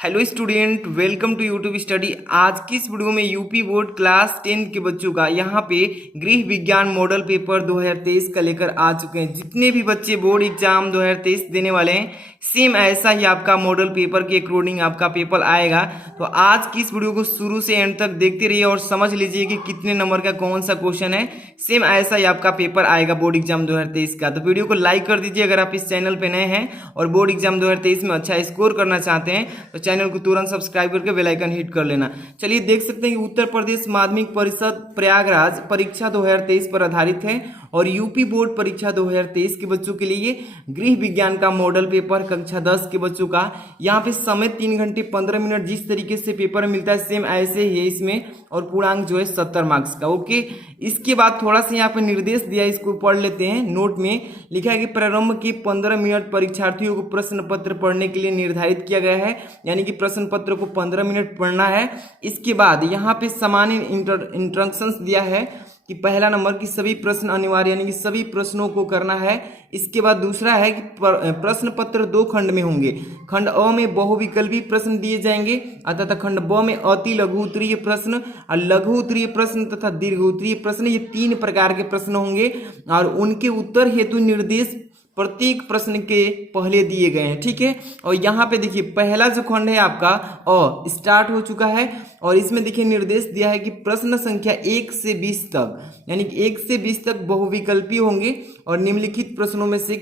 Hello student, welcome to YouTube study. आज की इस वीडियो में यूपी बोर्ड क्लास 10 के बच्चों का यहाँ पे गृह विज्ञान मॉडल पेपर 2023 का लेकर आ चुके हैं। जितने भी बच्चे बोर्ड एग्जाम 2023 देने वाले हैं, सेम ऐसा ही आपका मॉडल पेपर के अकॉर्डिंग आपका पेपर आएगा। तो आज की इस वीडियो को शुरू से एंड तक देखते रहिए और समझ लीजिए कि कितने नंबर का कौन सा क्वेश्चन है। सेम ऐसा ही आपका पेपर आएगा बोर्ड एग्जाम 2023 का। तो वीडियो को लाइक कर दीजिए अगर आप इस चैनल पे नए हैं और बोर्ड एग्जाम 2023 में अच्छा स्कोर करना चाहते हैं तो चैनल को तुरंत सब्सक्राइब करके बेल आइकन हिट कर लेना। चलिए देख सकते हैं कि उत्तर प्रदेश माध्यमिक परिषद प्रयागराज परीक्षा 2023 पर आधारित है और यूपी बोर्ड परीक्षा 2023 के बच्चों के लिए गृह विज्ञान का मॉडल पेपर कक्षा 10 के बच्चों का यहाँ पे समय 3 घंटे 15 मिनट जिस तरीके से पेपर मिलता है सेम ऐसे ही है इसमें, और पूर्णांक जो है 70 मार्क्स का। ओके, इसके बाद थोड़ा सा यहाँ पे निर्देश दिया है, इसको पढ़ लेते हैं। नोट में लिखा है कि प्रारंभ के 15 मिनट परीक्षार्थियों को प्रश्न पत्र पढ़ने के लिए निर्धारित किया गया है, यानी कि प्रश्न पत्र को 15 मिनट पढ़ना है। इसके बाद यहाँ पे सामान्य इंस्ट्रक्शंस दिया है कि पहला नंबर की सभी प्रश्न अनिवार्य, यानी कि सभी प्रश्नों को करना है। इसके बाद दूसरा है कि प्रश्न पत्र 2 खंड में होंगे। खंड अ में बहुविकल्पी प्रश्न दिए जाएंगे तथा खंड ब में अति लघु उत्तरीय प्रश्न और लघु उत्तरीय प्रश्न तथा दीर्घ उत्तरीय प्रश्न, ये 3 प्रकार के प्रश्न होंगे और उनके उत्तर हेतु निर्देश प्रत्येक प्रश्न के पहले दिए गए हैं। ठीक है, और यहाँ पे देखिए पहला जो खंड है आपका अ स्टार्ट हो चुका है और इसमें देखिए निर्देश दिया है कि प्रश्न संख्या 1 से 20 तक, यानी कि 1 से 20 तक बहुविकल्पी होंगे और निम्नलिखित प्रश्नों में से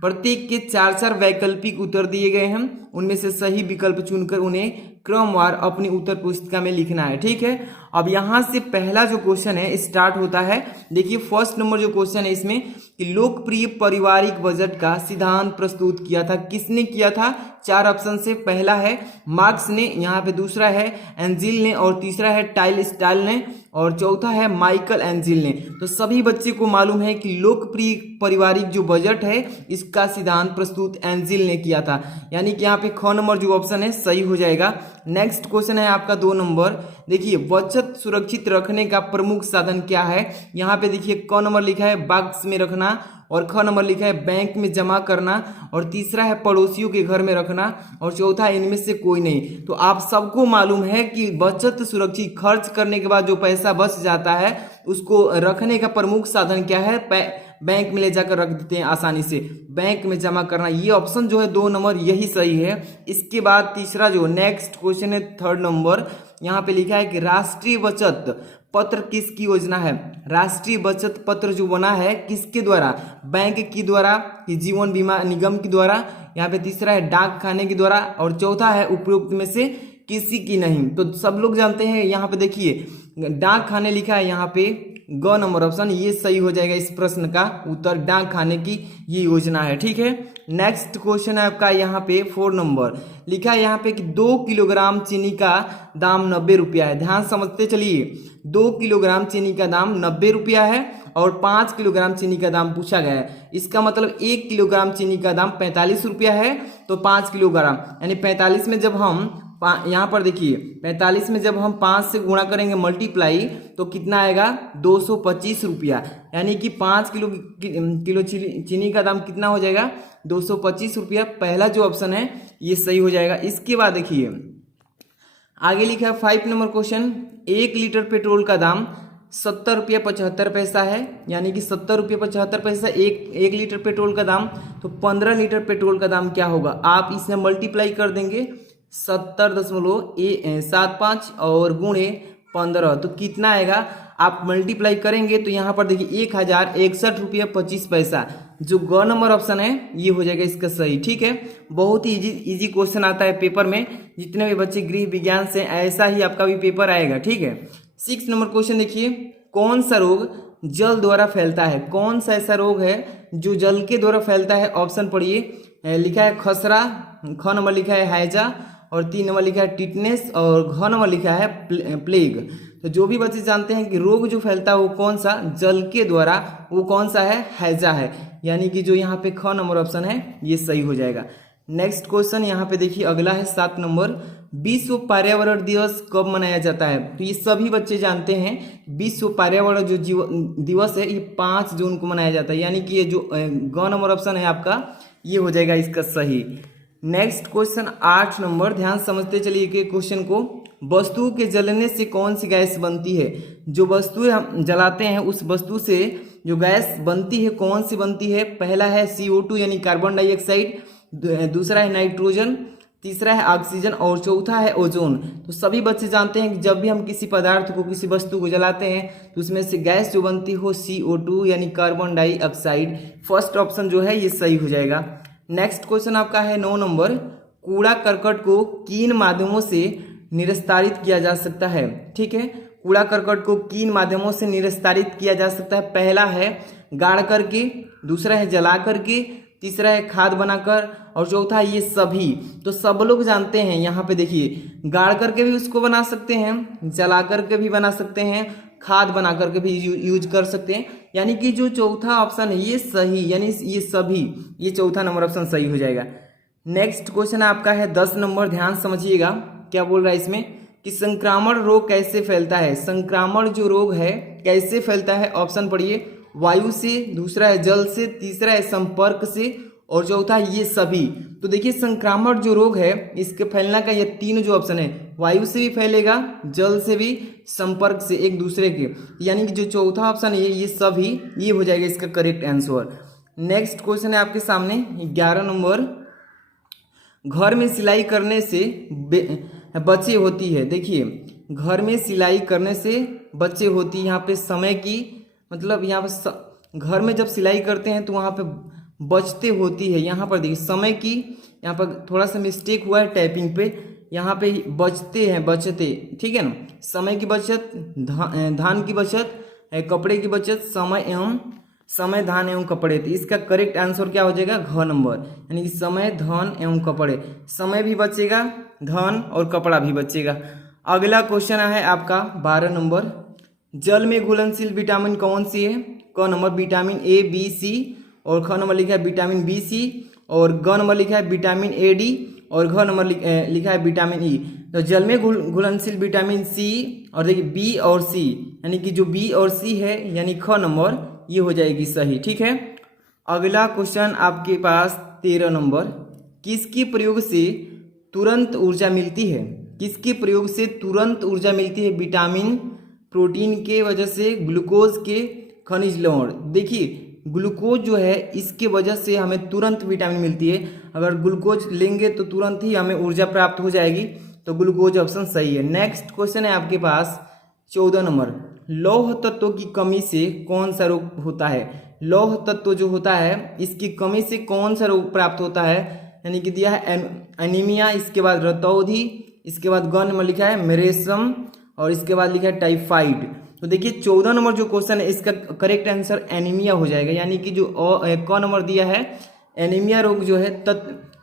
प्रत्येक के 4-4 वैकल्पिक उत्तर दिए गए हैं। उनमें से सही विकल्प चुनकर उन्हें क्रमवार अपनी उत्तर पुस्तिका में लिखना है। ठीक है, अब यहाँ से पहला जो क्वेश्चन है स्टार्ट होता है। देखिए फर्स्ट नंबर जो क्वेश्चन है इसमें कि लोकप्रिय पारिवारिक बजट का सिद्धांत प्रस्तुत किया था, किसने किया था? 4 ऑप्शन से पहला है मार्क्स ने, यहाँ पे दूसरा है एंजिल ने और तीसरा है टाइल स्टाइल ने और चौथा है माइकल एंजिल ने। तो सभी बच्चे को मालूम है कि लोकप्रिय पारिवारिक जो बजट है इसका सिद्धांत प्रस्तुत एंजिल ने किया था, यानी कि यहाँ पे ख नंबर जो ऑप्शन है सही हो जाएगा। नेक्स्ट क्वेश्चन है आपका 2 नंबर। देखिए बचत सुरक्षित रखने का प्रमुख साधन क्या है? यहाँ पे देखिए क नंबर लिखा है बॉक्स में रखना और ख नंबर लिखा है बैंक में जमा करना और तीसरा है पड़ोसियों के घर में रखना और चौथा है इनमें से कोई नहीं। तो आप सबको मालूम है कि बचत सुरक्षित, खर्च करने के बाद जो पैसा बच जाता है उसको रखने का प्रमुख साधन क्या है? बैंक में ले जाकर रख देते हैं आसानी से, बैंक में जमा करना। ये ऑप्शन जो है 2 नंबर यही सही है। इसके बाद तीसरा जो नेक्स्ट क्वेश्चन है 3rd नंबर, यहाँ पे लिखा है कि राष्ट्रीय बचत पत्र किसकी योजना है? राष्ट्रीय बचत पत्र जो बना है किसके द्वारा? बैंक के द्वारा, जीवन बीमा निगम के द्वारा, यहाँ पे तीसरा है डाक खाने के द्वारा और चौथा है उपरोक्त में से किसी की नहीं। तो सब लोग जानते हैं, यहाँ पे देखिए डाक खाने लिखा है, यहाँ पे ग नंबर ऑप्शन ये सही हो जाएगा। इस प्रश्न का उत्तर डाक खाने की ये योजना है। ठीक है, नेक्स्ट क्वेश्चन है आपका यहाँ पे 4 नंबर लिखा है यहाँ पे कि 2 किलोग्राम चीनी का दाम 90 रुपया है। ध्यान समझते चलिए, 2 किलोग्राम चीनी का दाम 90 रुपया है और 5 किलोग्राम चीनी का दाम पूछा गया है। इसका मतलब 1 किलोग्राम चीनी का दाम 45 रुपया है तो 5 किलोग्राम, यानी 45 में जब हम यहाँ पर देखिए 45 में जब हम 5 से गुणा करेंगे मल्टीप्लाई तो कितना आएगा? 225 रुपया, यानी कि 5 किलो चीनी का दाम कितना हो जाएगा? 225 रुपया। पहला जो ऑप्शन है ये सही हो जाएगा। इसके बाद देखिए आगे लिखा है 5 नंबर क्वेश्चन, 1 लीटर पेट्रोल का दाम 70 रुपया 75 पैसा है, यानी कि 70 रुपया 75 पैसा एक लीटर पेट्रोल का दाम। तो 15 लीटर पेट्रोल का दाम क्या होगा? आप इसे मल्टीप्लाई कर देंगे 70.75 और गुणे 15 तो कितना आएगा? आप मल्टीप्लाई करेंगे तो यहाँ पर देखिए 1061 रुपया 25 पैसा। जो ग नंबर ऑप्शन है ये हो जाएगा इसका सही। ठीक है, बहुत ही इजी क्वेश्चन आता है पेपर में। जितने भी बच्चे गृह विज्ञान से ऐसा ही आपका भी पेपर आएगा। ठीक है, 6 नंबर क्वेश्चन देखिए, कौन सा रोग जल द्वारा फैलता है? कौन सा ऐसा रोग है जो जल के द्वारा फैलता है? ऑप्शन पढ़िए, लिखा है खसरा, ख नंबर लिखा है हैजा और 3 नंबर लिखा है टिटनेस और घ नंबर लिखा है प्लेग। तो जो भी बच्चे जानते हैं कि रोग जो फैलता है वो कौन सा जल के द्वारा, वो कौन सा है? हैजा है, यानी कि जो यहाँ पे ख नंबर ऑप्शन है ये सही हो जाएगा। नेक्स्ट क्वेश्चन यहाँ पे देखिए अगला है 7 नंबर, विश्व पर्यावरण दिवस कब मनाया जाता है? तो ये सभी बच्चे जानते हैं विश्व पर्यावरण जो दिवस है ये 5 जून को मनाया जाता है, यानी कि ये जो ग नंबर ऑप्शन है आपका ये हो जाएगा इसका सही। नेक्स्ट क्वेश्चन 8 नंबर, ध्यान समझते चलिए कि क्वेश्चन को। वस्तु के जलने से कौन सी गैस बनती है? जो वस्तुएं हम जलाते हैं उस वस्तु से जो गैस बनती है कौन सी बनती है? पहला है CO2 यानी कार्बन डाइऑक्साइड, दूसरा है नाइट्रोजन, तीसरा है ऑक्सीजन और चौथा है ओजोन। तो सभी बच्चे जानते हैं कि जब भी हम किसी पदार्थ को किसी वस्तु को जलाते हैं तो उसमें से गैस जो बनती हो CO2 यानी कार्बन डाइऑक्साइड। फर्स्ट ऑप्शन जो है ये सही हो जाएगा। नेक्स्ट क्वेश्चन आपका है 9 नंबर, कूड़ा करकट को किन माध्यमों से निस्तारित किया जा सकता है? ठीक है, कूड़ा करकट को किन माध्यमों से निस्तारित किया जा सकता है? पहला है गाड़ करके, दूसरा है जला करके, तीसरा है खाद बनाकर और चौथा है ये सभी। तो सब लोग जानते हैं, यहाँ पे देखिए गाड़ करके भी उसको बना सकते हैं, जला करके भी बना सकते हैं, खाद बना करके भी यूज कर सकते हैं। यानी कि जो चौथा ऑप्शन है ये सही, यानी ये सभी, ये चौथा नंबर ऑप्शन सही हो जाएगा। नेक्स्ट क्वेश्चन आपका है 10 नंबर, ध्यान समझिएगा क्या बोल रहा है इसमें कि संक्रामण रोग कैसे फैलता है? संक्रामण जो रोग है कैसे फैलता है? ऑप्शन पढ़िए, वायु से, दूसरा है जल से, तीसरा है संपर्क से और चौथा ये सभी। तो देखिए संक्रामक जो रोग है इसके फैलने का ये तीन जो ऑप्शन है, वायु से भी फैलेगा, जल से भी, संपर्क से एक दूसरे के, यानी कि जो चौथा ऑप्शन है ये सभी, ये हो जाएगा इसका करेक्ट आंसर। नेक्स्ट क्वेश्चन है आपके सामने 11 नंबर, घर में सिलाई करने से बचे होती है। देखिए घर में सिलाई करने से बचे होती है, यहाँ पे समय की मतलब यहाँ पे घर में जब सिलाई करते हैं तो वहाँ पे बचते होती है। यहाँ पर देखिए समय की, यहाँ पर थोड़ा सा मिस्टेक हुआ है टाइपिंग पे, यहाँ पे बचते हैं, बचते, ठीक है ना। समय की बचत, धान की बचत, कपड़े की बचत, समय धान एवं कपड़े। तो इसका करेक्ट आंसर क्या हो जाएगा? घ नंबर, यानी कि समय, धन एवं कपड़े। समय भी बचेगा, धन और कपड़ा भी बचेगा। अगला क्वेश्चन है आपका 12 नंबर, जल में घुलनशील विटामिन कौन सी है? क number vitamin A, B, C और ख नंबर लिखा है विटामिन B, C और ग नंबर लिखा है विटामिन A, D और घ नंबर लिखा है विटामिन E। तो जल में घुलनशील विटामिन C और देखिए B और C, यानी कि जो B और C है यानी ख नंबर, ये हो जाएगी सही, ठीक है। अगला क्वेश्चन आपके पास 13 नंबर, किसके प्रयोग से तुरंत ऊर्जा मिलती है? किसके प्रयोग से तुरंत ऊर्जा मिलती है? विटामिन, प्रोटीन के वजह से, ग्लूकोज के, खनिज लवण। देखिए ग्लूकोज जो है इसके वजह से हमें तुरंत विटामिन मिलती है। अगर ग्लूकोज लेंगे तो तुरंत ही हमें ऊर्जा प्राप्त हो जाएगी, तो ग्लूकोज ऑप्शन सही है। नेक्स्ट क्वेश्चन है आपके पास 14 नंबर, लौह तत्व की कमी से कौन सा रोग होता है? लौह तत्व जो होता है इसकी कमी से कौन सा रोग प्राप्त होता है? यानी कि दिया है एनीमिया, इसके बाद रतौंधी, इसके बाद ग नंबर लिखा है मेरेसम और इसके बाद लिखा है टाइफाइड। तो देखिए 14 नंबर जो क्वेश्चन है इसका करेक्ट आंसर एनीमिया हो जाएगा, यानी कि जो क नंबर दिया है एनीमिया रोग जो है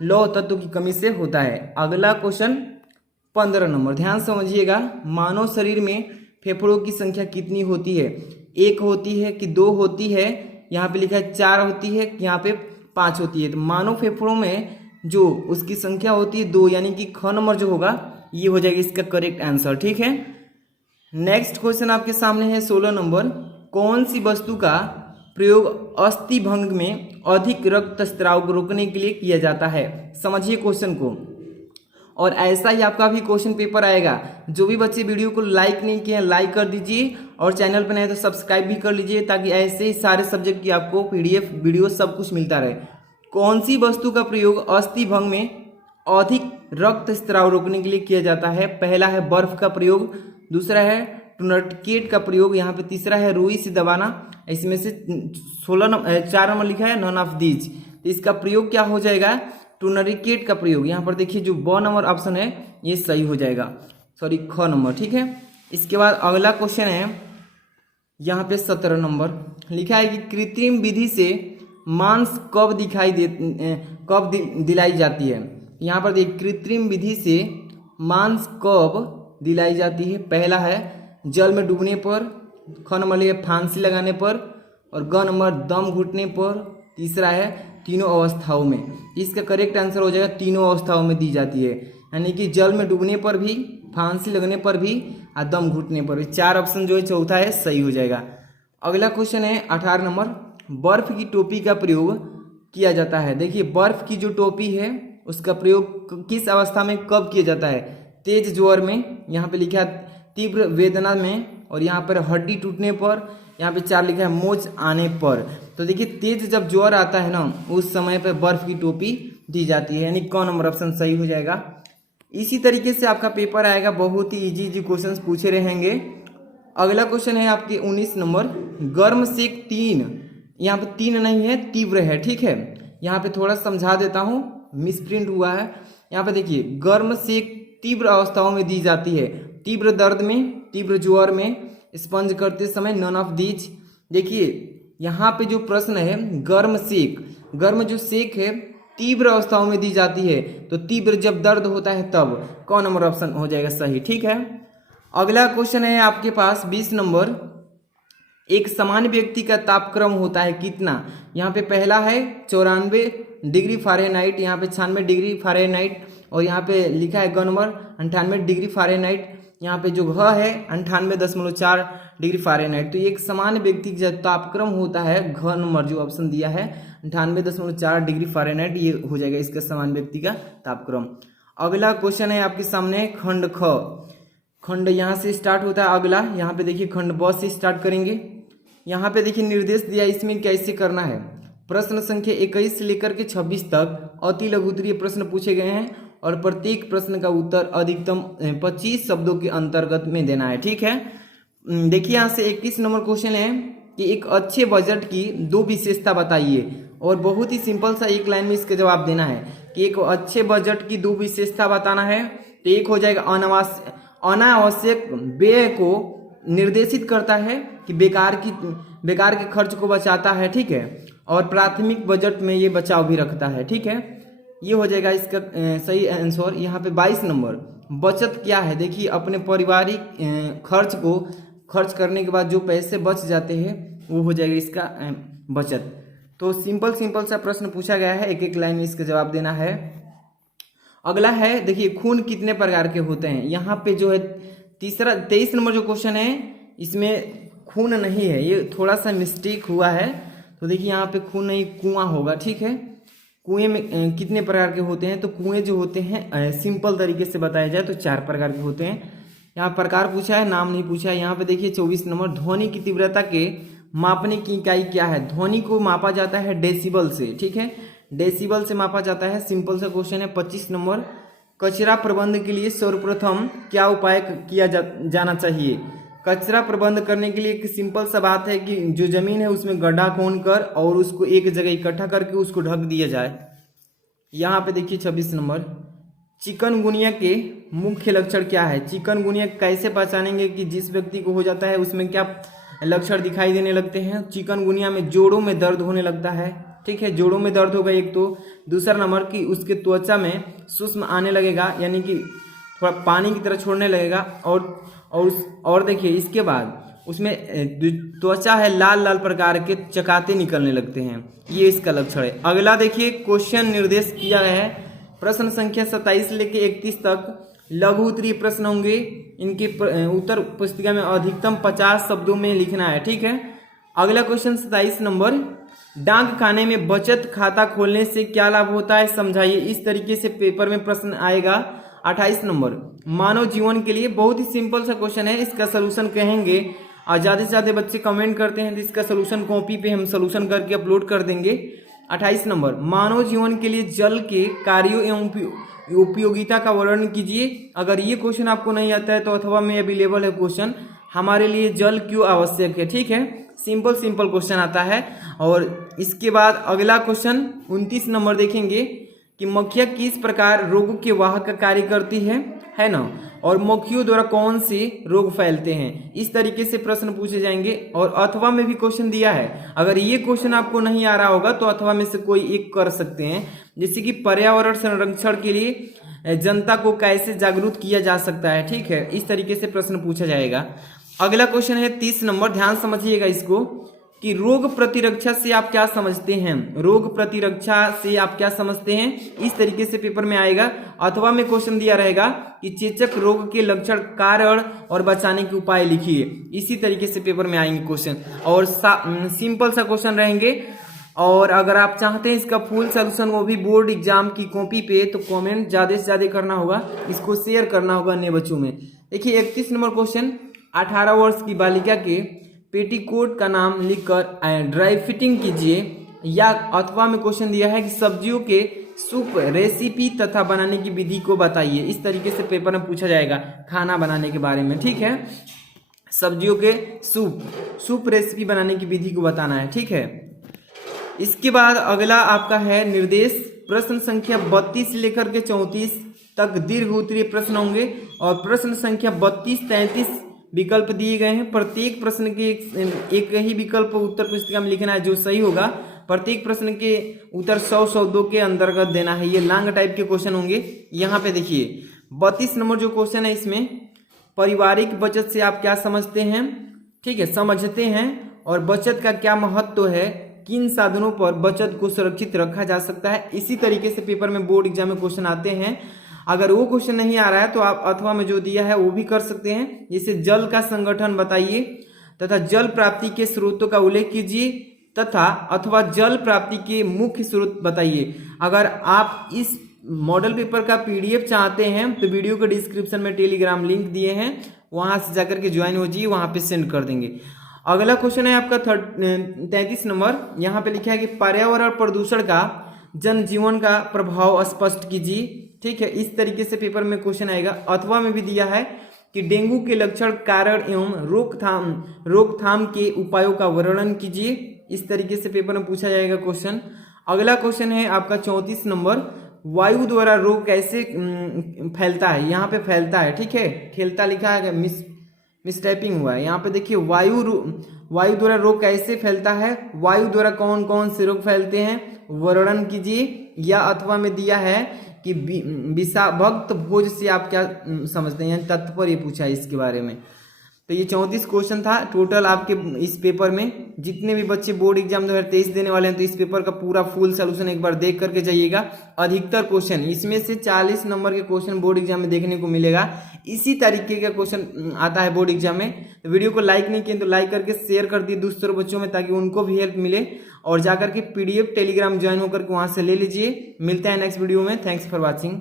लौह तत्व की कमी से होता है। अगला क्वेश्चन 15 नंबर, ध्यान समझिएगा, मानव शरीर में फेफड़ों की संख्या कितनी होती है? 1 होती है कि 2 होती है? यहाँ पे लिखा है 4 होती है, यहाँ पे 5 होती है। तो मानव फेफड़ों में जो उसकी संख्या होती है 2, यानी कि ख नंबर जो होगा ये हो जाएगा इसका करेक्ट आंसर, ठीक है। नेक्स्ट क्वेश्चन आपके सामने है 16 नंबर, कौन सी वस्तु का प्रयोग अस्थि भंग में अधिक रक्तस्राव को रोकने के लिए किया जाता है? समझिए क्वेश्चन को, और ऐसा ही आपका भी क्वेश्चन पेपर आएगा। जो भी बच्चे वीडियो को लाइक नहीं किए हैं लाइक कर दीजिए और चैनल पर नए तो सब्सक्राइब भी कर लीजिए, ताकि ऐसे ही सारे सब्जेक्ट की आपको PDF वीडियो सब कुछ मिलता रहे। कौन सी वस्तु का प्रयोग अस्थि भंग में अधिक रक्तस्राव रोकने के लिए किया जाता है? पहला है बर्फ का प्रयोग, दूसरा है टूर्निकेट का प्रयोग, यहाँ पे तीसरा है रुई से दबाना। इसमें से 4 नंबर लिखा है नॉन ऑफ दीज। तो इसका प्रयोग क्या हो जाएगा? टूर्निकेट का प्रयोग। यहाँ पर देखिए जो ब नंबर ऑप्शन है ये सही हो जाएगा, सॉरी ख नंबर, ठीक है। इसके बाद अगला क्वेश्चन है यहाँ पे 17 नंबर, लिखा है कि कृत्रिम विधि से मांस कब दिलाई जाती है? यहाँ पर देखिए कृत्रिम विधि से मांस कब दिलाई जाती है? पहला है जल में डूबने पर, ख नंबर लिखा फांसी लगाने पर और ग नंबर दम घुटने पर, तीसरा है तीनों अवस्थाओं में। इसका करेक्ट आंसर हो जाएगा तीनों अवस्थाओं में दी जाती है, यानी कि जल में डूबने पर भी, फांसी लगने पर भी और दम घुटने पर भी। 4 ऑप्शन जो है चौथा है सही हो जाएगा। अगला क्वेश्चन है 18 नंबर, बर्फ की टोपी का प्रयोग किया जाता है। देखिए बर्फ की जो टोपी है उसका प्रयोग किस अवस्था में कब किया जाता है? तेज ज्वर में, यहाँ पे लिखा है तीव्र वेदना में, और यहाँ पर हड्डी टूटने पर, यहाँ पे 4 लिखा है मोच आने पर। तो देखिए तेज जब ज्वर आता है ना उस समय पे बर्फ की टोपी दी जाती है, यानी क नंबर ऑप्शन सही हो जाएगा। इसी तरीके से आपका पेपर आएगा, बहुत ही इजी क्वेश्चंस पूछे रहेंगे। अगला क्वेश्चन है आपके 19 नंबर, गर्म सेक 3, यहाँ पे 3 नहीं है, तीव्र है, ठीक है। यहाँ पे थोड़ा समझा देता हूँ, मिसप्रिंट हुआ है। यहाँ पे देखिए गर्म सेक तीव्र अवस्थाओं में दी जाती है, तीव्र दर्द में, तीव्र ज्वर में, स्पंज करते समय, नन ऑफ दीज। देखिए यहाँ पे जो प्रश्न है गर्म सेक, गर्म जो सेक है तीव्र अवस्थाओं में दी जाती है, तो तीव्र जब दर्द होता है तब, कौन नंबर ऑप्शन हो जाएगा सही, ठीक है। अगला क्वेश्चन है आपके पास 20 नंबर, एक सामान्य व्यक्ति का तापक्रम होता है कितना? यहाँ पे पहला है 94 डिग्री फ़ारेनहाइट, यहाँ पे 96 डिग्री फ़ारेनहाइट, और यहाँ पे लिखा है ग नंबर 98 डिग्री फ़ारेनहाइट। यहाँ पे जो घ है 98.4 डिग्री फ़ारेनहाइट। तो एक सामान्य व्यक्ति का तापक्रम होता है, घ नंबर जो ऑप्शन दिया है 98.4 डिग्री फ़ारेनहाइट, ये हो जाएगा इसका सामान्य व्यक्ति का तापक्रम। अगला क्वेश्चन है आपके सामने खंड ख, खंड यहाँ से स्टार्ट होता है। अगला यहाँ पे देखिए खंड ब से स्टार्ट करेंगे। यहाँ पे देखिए निर्देश दिया, इसमें कैसे करना है। प्रश्न संख्या 21 से लेकर के 26 तक अति लघुत्तरीय प्रश्न पूछे गए हैं, और प्रत्येक प्रश्न का उत्तर अधिकतम 25 शब्दों के अंतर्गत में देना है, ठीक है। देखिए यहाँ से 21 नंबर क्वेश्चन है कि एक अच्छे बजट की 2 विशेषता बताइए, और बहुत ही सिंपल सा एक लाइन में इसका जवाब देना है कि एक अच्छे बजट की 2 विशेषता बताना है। तो एक हो जाएगा अनावश्यक व्यय को निर्देशित करता है कि बेकार के खर्च को बचाता है, ठीक है, और प्राथमिक बजट में ये बचाव भी रखता है, ठीक है। ये हो जाएगा इसका सही आंसर। यहाँ पे 22 नंबर, बचत क्या है? देखिए अपने पारिवारिक खर्च को खर्च करने के बाद जो पैसे बच जाते हैं वो हो जाएगा इसका बचत। तो सिंपल सा प्रश्न पूछा गया है, एक एक लाइन में इसका जवाब देना है। अगला है देखिए खून कितने प्रकार के होते हैं? यहाँ पे जो है 23 नंबर जो क्वेश्चन है इसमें खून नहीं है, ये थोड़ा सा मिस्टेक हुआ है। तो देखिए यहाँ पे खून नहीं, कुआं होगा, ठीक है। कुएं में कितने प्रकार के होते हैं? तो कुएं जो होते हैं सिंपल तरीके से बताया जाए तो 4 प्रकार के होते हैं। यहाँ प्रकार पूछा है, नाम नहीं पूछा है। यहाँ पे देखिए 24 नंबर, ध्वनि की तीव्रता के मापने की इकाई क्या है? ध्वनि को मापा जाता है डेसिबल से, ठीक है, डेसिबल से मापा जाता है। सिंपल सा क्वेश्चन है। 25 नंबर, कचरा प्रबंध के लिए सर्वप्रथम क्या उपाय किया जाना चाहिए? कचरा प्रबंध करने के लिए एक सिंपल सा बात है कि जो जमीन है उसमें गड्ढा खोदकर और उसको एक जगह इकट्ठा करके उसको ढक दिया जाए। यहाँ पे देखिए 26 नंबर, चिकनगुनिया के मुख्य लक्षण क्या है? चिकनगुनिया कैसे पहचानेंगे कि जिस व्यक्ति को हो जाता है उसमें क्या लक्षण दिखाई देने लगते हैं? चिकनगुनिया में जोड़ों में दर्द होने लगता है, ठीक है, जोड़ों में दर्द होगा एक तो। दूसरा नंबर कि उसके त्वचा में सुष्म आने लगेगा, यानी कि थोड़ा पानी की तरह छोड़ने लगेगा। और देखिए इसके बाद उसमें त्वचा है लाल प्रकार के चकाते निकलने लगते हैं, ये इसका लक्षण है। अगला देखिए क्वेश्चन निर्देश किया गया है, प्रश्न संख्या 27 लेके 31 तक लघु उत्तरीय प्रश्न होंगे। इनके उत्तर पुस्तिका में अधिकतम 50 शब्दों में लिखना है, ठीक है। अगला क्वेश्चन 27 नंबर, डाक खाने में बचत खाता खोलने से क्या लाभ होता है समझाइए। इस तरीके से पेपर में प्रश्न आएगा। 28 नंबर, मानव जीवन के लिए, बहुत ही सिंपल सा क्वेश्चन है, इसका सोल्यूशन कहेंगे और ज़्यादा से ज़्यादा बच्चे कमेंट करते हैं तो इसका सोल्यूशन कॉपी पे हम सोल्यूशन करके अपलोड कर देंगे। 28 नंबर, मानव जीवन के लिए जल के कार्यों एवं उपयोगिता का वर्णन कीजिए। अगर ये क्वेश्चन आपको नहीं आता है तो अथवा में अवेलेबल है क्वेश्चन, हमारे लिए जल क्यों आवश्यक है, ठीक है। सिंपल क्वेश्चन आता है। और इसके बाद अगला क्वेश्चन 29 नंबर देखेंगे कि मक्खियाँ किस प्रकार रोगों के वाहक का कार्य करती है ना, और मक्खियों द्वारा कौन से रोग फैलते हैं, इस तरीके से प्रश्न पूछे जाएंगे। और अथवा में भी क्वेश्चन दिया है, अगर ये क्वेश्चन आपको नहीं आ रहा होगा तो अथवा में से कोई एक कर सकते हैं, जैसे कि पर्यावरण संरक्षण के लिए जनता को कैसे जागरूक किया जा सकता है, ठीक है, इस तरीके से प्रश्न पूछा जाएगा। अगला क्वेश्चन है 30 नंबर, ध्यान समझिएगा इसको, कि रोग प्रतिरक्षा से आप क्या समझते हैं? रोग प्रतिरक्षा से आप क्या समझते हैं, इस तरीके से पेपर में आएगा। अथवा में क्वेश्चन दिया रहेगा कि चेचक रोग के लक्षण, कारण और बचाने के उपाय लिखिए। इसी तरीके से पेपर में आएंगे क्वेश्चन। और सिंपल सा क्वेश्चन रहेंगे और अगर आप चाहते हैं इसका फुल सोल्यूशन वो भी बोर्ड एग्जाम की कॉपी पे, तो कमेंट ज़्यादा से ज़्यादा करना होगा, इसको शेयर करना होगा अन्य बच्चों में। देखिए 31 नंबर क्वेश्चन, 18 वर्ष की बालिका के पेटीकोट का नाम लिखकर ड्राई फिटिंग कीजिए, या अथवा में क्वेश्चन दिया है कि सब्जियों के सूप रेसिपी तथा बनाने की विधि को बताइए। इस तरीके से पेपर में पूछा जाएगा खाना बनाने के बारे में, ठीक है। सब्जियों के सूप रेसिपी बनाने की विधि को बताना है, ठीक है। इसके बाद अगला आपका है निर्देश। प्रश्न संख्या 32 से लेकर के 34 तक दीर्घ उत्तरीय प्रश्न होंगे और प्रश्न संख्या 32-33 विकल्प दिए गए हैं। प्रत्येक प्रश्न के एक ही विकल्प उत्तर पुस्तिका में लिखना है जो सही होगा। प्रत्येक प्रश्न के उत्तर 100-102 के अंतर्गत देना है। ये लॉन्ग टाइप के क्वेश्चन होंगे। यहाँ पे देखिए 32 नंबर जो क्वेश्चन है, इसमें पारिवारिक बचत से आप क्या समझते हैं, ठीक है, समझते हैं, और बचत का क्या महत्व है, किन साधनों पर बचत को सुरक्षित रखा जा सकता है। इसी तरीके से पेपर में बोर्ड एग्जाम में क्वेश्चन आते हैं। अगर वो क्वेश्चन नहीं आ रहा है तो आप अथवा में जो दिया है वो भी कर सकते हैं। जैसे जल का संगठन बताइए तथा जल प्राप्ति के स्रोतों का उल्लेख कीजिए तथा अथवा जल प्राप्ति के मुख्य स्रोत बताइए। अगर आप इस मॉडल पेपर का पीडीएफ चाहते हैं तो वीडियो के डिस्क्रिप्शन में टेलीग्राम लिंक दिए हैं, वहां से जाकर के ज्वाइन हो जाइए, वहां पे सेंड कर देंगे। अगला क्वेश्चन है आपका 33 नंबर। यहाँ पे लिखा है कि पर्यावरण प्रदूषण का जनजीवन का प्रभाव स्पष्ट कीजिए, ठीक है। इस तरीके से पेपर में क्वेश्चन आएगा। अथवा में भी दिया है कि डेंगू के लक्षण, कारण एवं रोकथाम के उपायों का वर्णन कीजिए। इस तरीके से पेपर में पूछा जाएगा क्वेश्चन। अगला क्वेश्चन है आपका 34 नंबर। वायु द्वारा रोग कैसे फैलता है, यहाँ पे फैलता है, ठीक है, खेलता लिखा है, मिस टाइपिंग हुआ है। यहाँ पे देखिए वायु द्वारा रोग कैसे फैलता है, वायु द्वारा कौन कौन से रोग फैलते हैं, वर्णन कीजिए। या अथवा में दिया है कि विषाभक्त भोज से आप क्या समझते हैं, तात्पर्य पूछा है इसके बारे में। तो ये 34 क्वेश्चन था टोटल आपके इस पेपर में। जितने भी बच्चे बोर्ड एग्जाम 2023 देने वाले हैं तो इस पेपर का पूरा फुल सोल्यूशन एक बार देख करके जाइएगा। अधिकतर क्वेश्चन इसमें से 40 नंबर के क्वेश्चन बोर्ड एग्जाम में देखने को मिलेगा। इसी तरीके का क्वेश्चन आता है बोर्ड एग्जाम में। तो वीडियो को लाइक नहीं किए तो लाइक करके शेयर कर दिए दूसरे बच्चों में, ताकि उनको भी हेल्प मिले। और जाकर के पीडीएफ टेलीग्राम ज्वाइन होकर के वहां से ले लीजिए। मिलते हैं नेक्स्ट वीडियो में। Thanks for watching.